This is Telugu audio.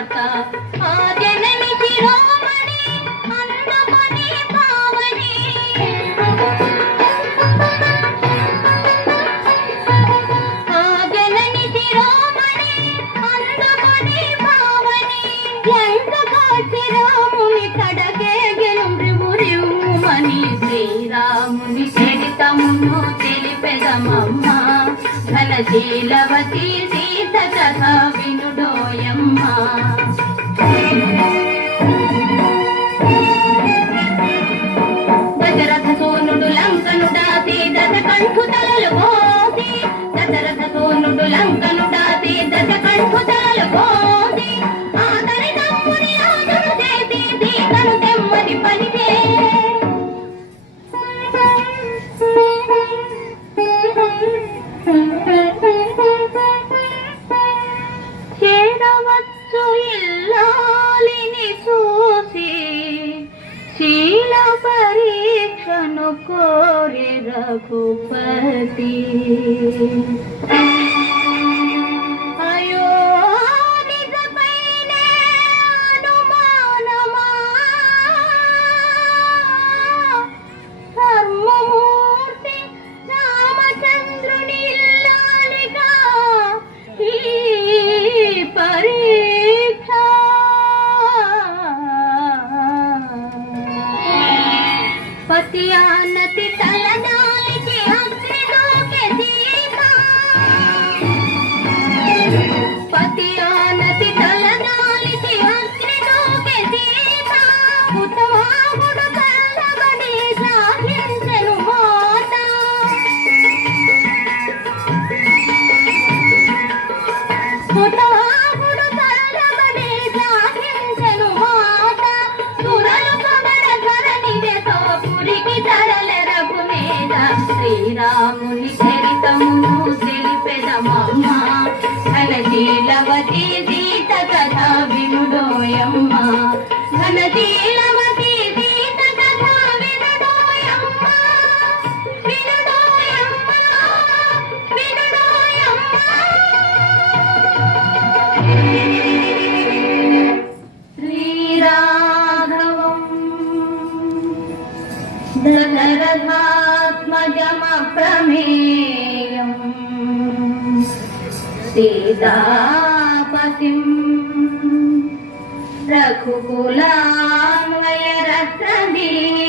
వార్త ఆ జనని శిరోమణి అందమని పావని ఆ జనని శిరోమణి అందమని పావని ఎంత కాచిరాముని కడగేగెను రివురివుమని శ్రీరాముని చరితమును తెలిపెదమమ్మ ఘనశీలవతి సీత కథ వినుడోయమ్మ దశరథ సోనుడు లంకను దాసి దశకంఠు తలలు కోసి దశరథ సోనుడు లంకను దాసి దశకంఠు తలలు కోసి ఆతని తమ్ముని రాజును చేసి సీతను తెమ్మని పలికే చేరవచ్చు ఇల్లాలిని చూసి శీల పరీక్షను కోరి రఘుపతి అయో నిజమైనే అనుమానమా ధర్మమూర్తి రామచంద్రుని ఇల్లాలిగా ఈ పరీక్ష పతి ఆనతి తలదాలికి అగ్నిలోకి సీత పతి ఆనతి తలదాలికి అగ్నిలోకి సీత ఉత్తమాగుడు కల్లబడి సాధించెను మాట ఉత్తమాగుడు కల్లబడి సాధించెను మాట సురలు కబడ ధరణితో పురికి తరలెరకు మీద శ్రీరాముని చరితమును తెలిపెదమమ్మ ఘనశీలవతి సీత కథ వినుడోయమ్మ ఘనశీలవతి సీత కథ వినుడోయమ్మ వినుడోయమ్మ వినుడోయమ్మ శ్రీరాఘవం దశరథాత్మజమప్రమేయం సీతాపతిం రఘుకులాన్వయరత్నదీపం